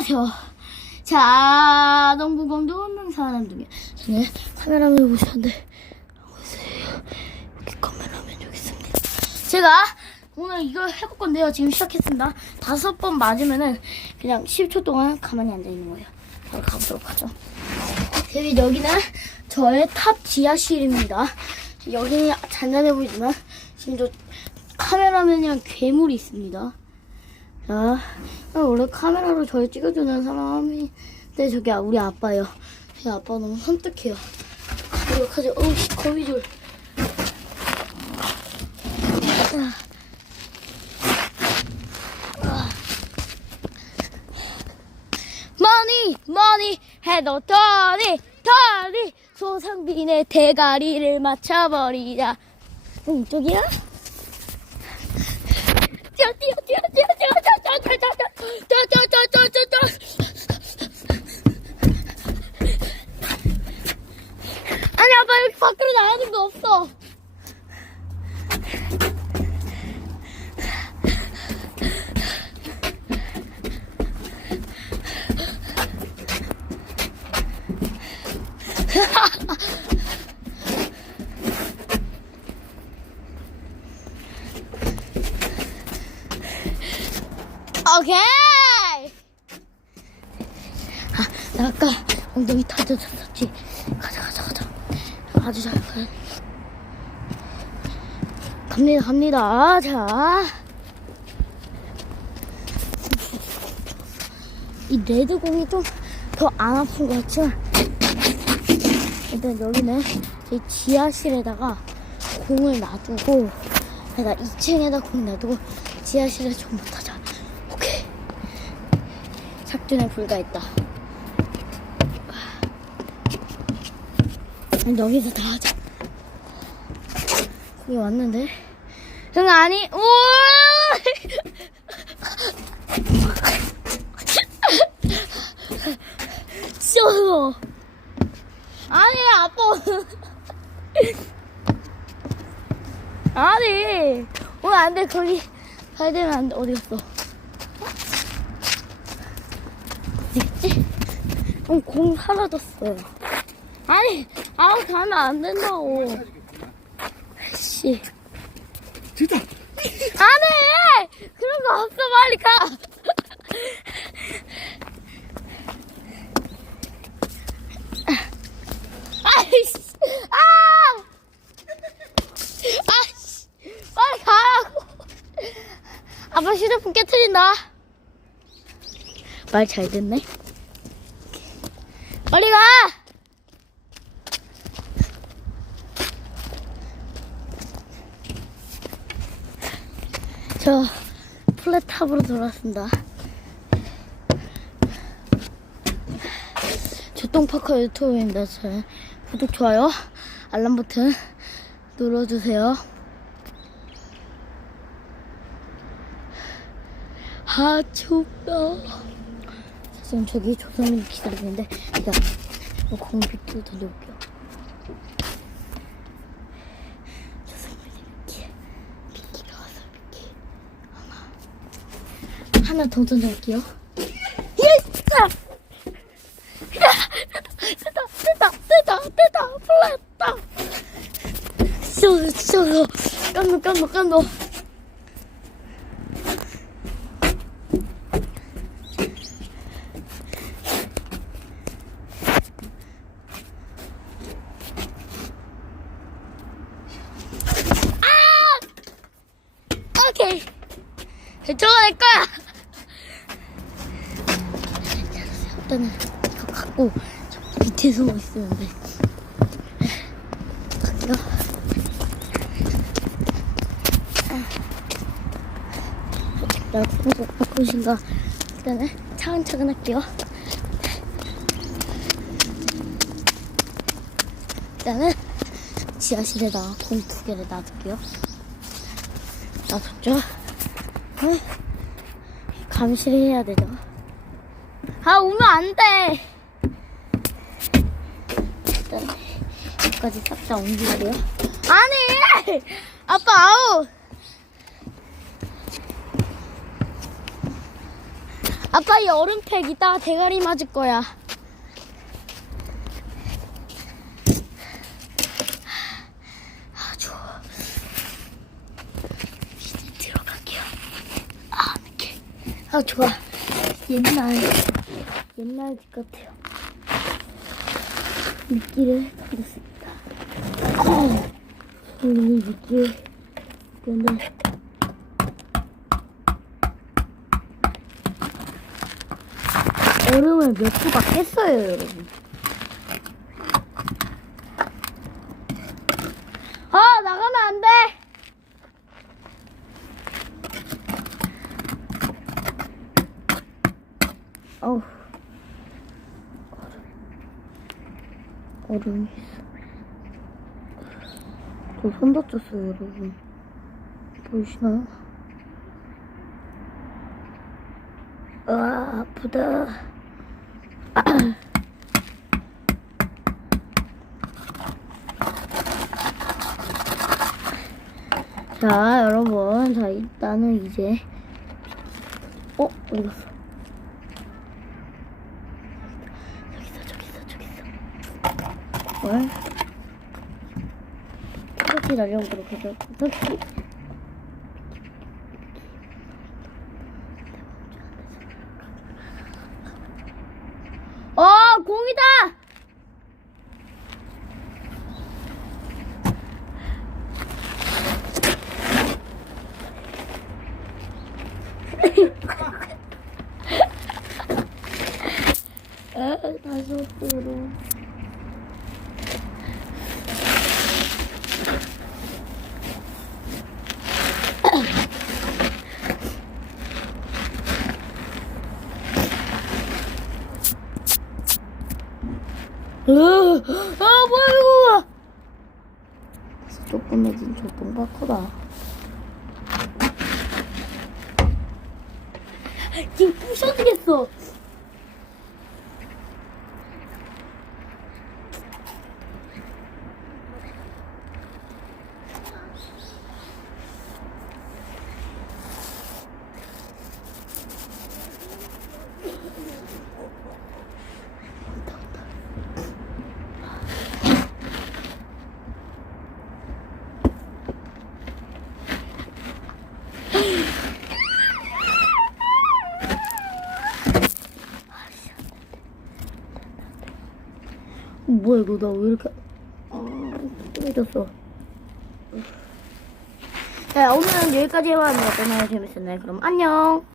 안녕하세요. 자동부 공도 없는 사람 중에 저는 카메라맨 보셨는데 보세요. 여기 카메라맨 여기 있습니다. 제가 오늘 이걸 해볼 건데요. 지금 시작했습니다. 다섯 번 맞으면은 그냥 10초 동안 가만히 앉아 있는 거예요. 바로 가보도록 하죠. 여기 여기는 저의 탑 지하실입니다. 여기는 잔잔해 보이지만 지금 저 카메라맨이랑 괴물이 있습니다. 자, 원래 카메라로 저를 찍어주는 사람이, 근데 저기 우리 아빠예요. 저희 아빠 너무 섬뜩해요. 가도록 하죠. 어우, 씨, 거미줄. 머니, 머니, 해도 터니, 터니, 소상빈의 대가리를 맞춰버리자. 응, 이쪽이야? 아니, 아빠, 여기 밖으로 나가는 거 없어. 오케 이! 아, 나 아까 엉덩이 타져졌었지. 가자, 가자, 가자. 아주 잘 가. 갑니다, 갑니다. 자. 이 레드공이 좀 더 안 아픈 것 같지만, 일단 여기는 제 지하실에다가 공을 놔두고, 내가 2층에다 공 놔두고, 지하실에 전부 타자. 오케이. 작전에 불과했다. 아니, 여기서 다 하자. 거기 왔는데? 응, 아니, 오! 쏘 아니, 아빠. 아니, 오늘 안 돼, 거기. 가야 되면 안 돼. 어디 갔어? 어디 갔지? 어, 공 사라졌어요. 아니, 아우, 가면 안 된다고. 씨. 됐다. 안 해! 그런 거 없어, 빨리 가! 아이씨! 아! 아이씨! 빨리 가라고! 아빠 휴대폰 깨트린다. 말 잘 듣네. 빨리 가! 저 플랫탑으로 돌아왔습니다. 조똥파커 유튜브입니다. 저 구독, 좋아요, 알람 버튼 눌러주세요. 아, 춥다. 지금 저기 조선민 기다리고 있는데, 일단, 공 비트로 던져볼게요. 조선민이 미키. 미키가 와서 미키. 하나. 더 던져볼게요. 예스! 됐다, 됐다, 됐다, 됐다, 플랫다. 쏘, 쏘, 깐노, 깐노, 깐노. 아! 오케이. 저거 내 거야. 일단은 이거 갖고 저 밑에 서고 있었는데 구독 받고 오신가 일단은 차근차근 할게요. 일단은 지하실에다 공두 개를 놔둘게요. 놔뒀죠? 네. 감시해야 되죠. 아, 오면 안 돼! 일단, 여기까지 싹다 옮길게요. 아니! 아빠, 아우! 아빠 이 얼음팩 이따가 대가리 맞을 거야. 아 좋아. 이제 들 옛날 집 같아요. 미끼를 던졌습니다. 어, 이 미끼 근데 얼음을 몇 조각 깼어요, 여러분. 아, 나가면 안 돼! 어우. 얼음이 있어. 저손 다쳤어요, 여러분. 보이시나요? 아, 아프다. 자, 여러분. 자, 일단은 이제. 어? 어디 갔어? 저기 있어, 저기 있어, 저기 뭘? 터키 날려오도록 하죠. 터키. 어, 공이다! 에, 다섯 으로 으, 아, 뭐야, 이거! 조그매진 조금가 크다. 지금 부셔지겠어. 뭐야, 이거 나왜 이렇게. 아, 뚱해졌어. 네, 오늘은 여기까지 해봤는데 어떠나요? 재밌었나요? 그럼 안녕!